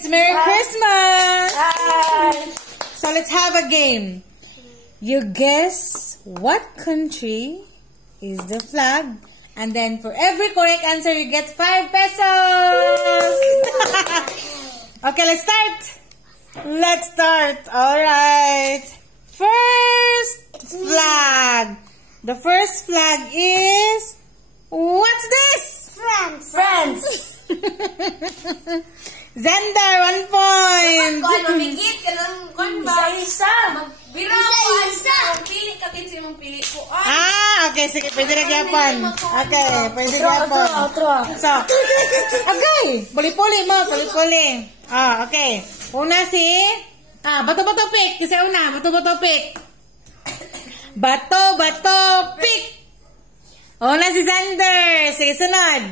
kids, Merry Christmas! So let's have a game. You guess what country is the flag, and then for every correct answer you get 5 pesos. Okay, let's start. Alright. First flag. The first flag is, what's this? France. Xander, 1 point. Mamigit ka ng isa. Biro ko, isa. Pili ka kinsi mong pili ko. Okay, sige, pwede na gyapon. Okay, pwede gyapon. So, okay, puli-puli mo, puli-puli. Okay. Una si, bato-bato pick. Kasi una, bato-bato pick. Bato-bato pick. Una si Xander. Sige, sunod.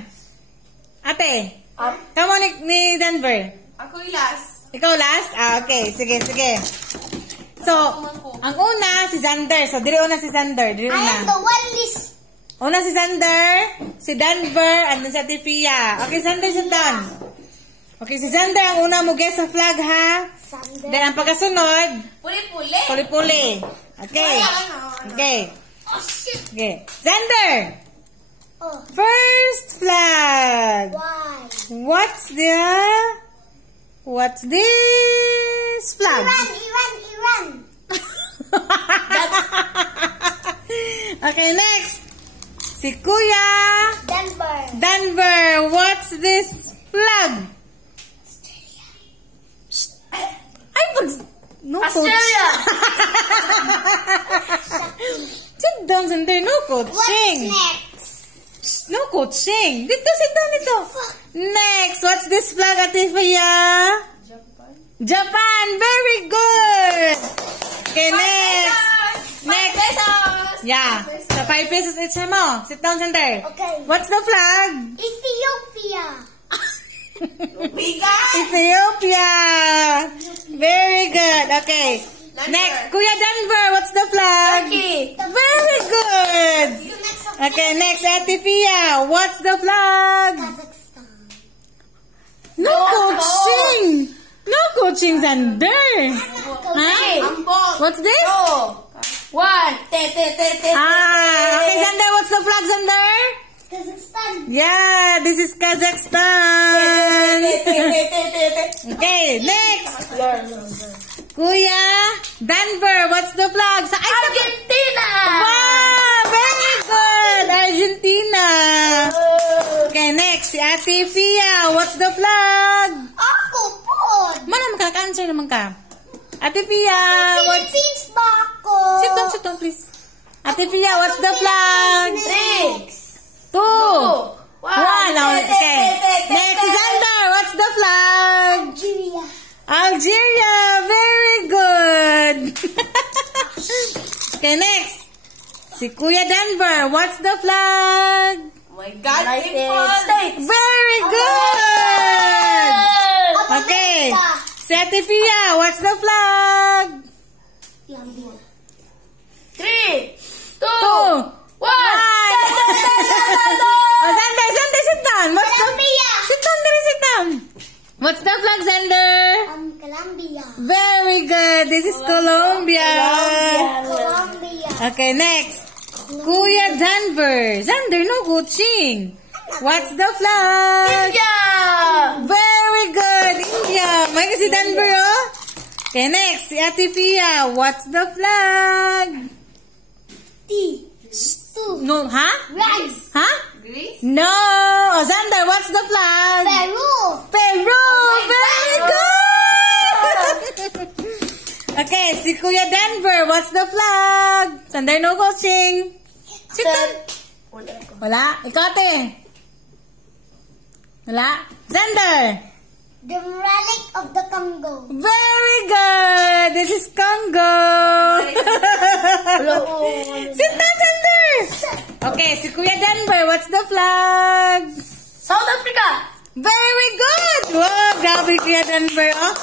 Ate, come on ni Denver. Ako yung last. Ikaw last? Okay. Sige. So, ang una si Xander. So, diri una si Xander. Diri una. I am the one list. Una si Xander, si Denver, and then si Ate Pia. Okay, Xander, sit down. Okay, si Xander ang una mo guess sa flag, ha? Then, ang pagkasunod, Puli-puli. puli-puli. Okay. Okay. Oh, shit. Okay. Xander! Oh. First flag. Why? What's this flag? Iran. Okay, next. Si Kuya Denver. What's this flag? No Australia. Sit down, Xander. No coaching. What's next? No coaching. Dito, sit down dito. Next, what's this flag, Ate Fia? Japan. Very good. Okay, next. Pesos. Yeah. So, 5 pesos each mo. Sit down, Xander. Okay. What's the flag? Ethiopia. Bigat. Ethiopia. Very good. Okay. Next, Kuya Denver, what's the flag? Turkey. Very good. Okay, next, Ate Fia, what's the flag? Kazakhstan. No coaching. No coaching, Xander. Huh? What's this? One. Okay, Xander, what's the flag, Xander? Kazakhstan. Yeah, this is Kazakhstan. Okay, next. Kuya Denver, what's the flag? Argentina. Wow, very good. Argentina. Okay, next. Si Ate Fia, what's the flag? Ako po. Mana makaka-answer naman ka? Ate Fia, what's... Philippines ba ako? Sit down, please. Ate Fia, what's the flag? 3. 2. 1. 1. Okay. Next, Xander, what's the flag? Algeria. Very good. Okay, next. Si Kuya Denver, what's the flag? Oh my God, United States. Very good. Okay. Si Ate Fia, what's the flag? 3, 2, 2. 1. Xander, sit down. Sit down. What's the flag, Xander? Colombia. Very good. This is Colombia. Colombia. Okay, next. Kuya Denver. Xander, no coaching. What's the flag? India. Very good. India. May kasi Denver, oh. Okay, next. Si Ate Fia. What's the flag? No, huh? Rice. Huh? Greece. No. Oh, Xander, what's the flag? Peru. Peru. Oh my Very God. good. Okay, si Kuya Denver, what's the flag? Xander, no coaching. Sit down. Wala? Ikaw, ate. Wala? Xander. The relic of the Congo. Very good. This is Congo. Sit down, Xander. Okay, si Kuya Denver, what's the flag? South Africa. Very good. Wow, grabe Kuya Denver, oh.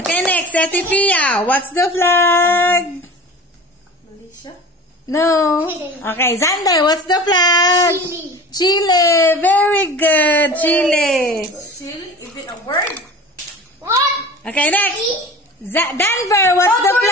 Okay, next, Ate Pia, what's the flag? Malaysia. No. Okay, Xander, what's the flag? Chile. Chile. Very good, Chile. Chile? Is it a word? What? Okay, next. Denver, what's the flag?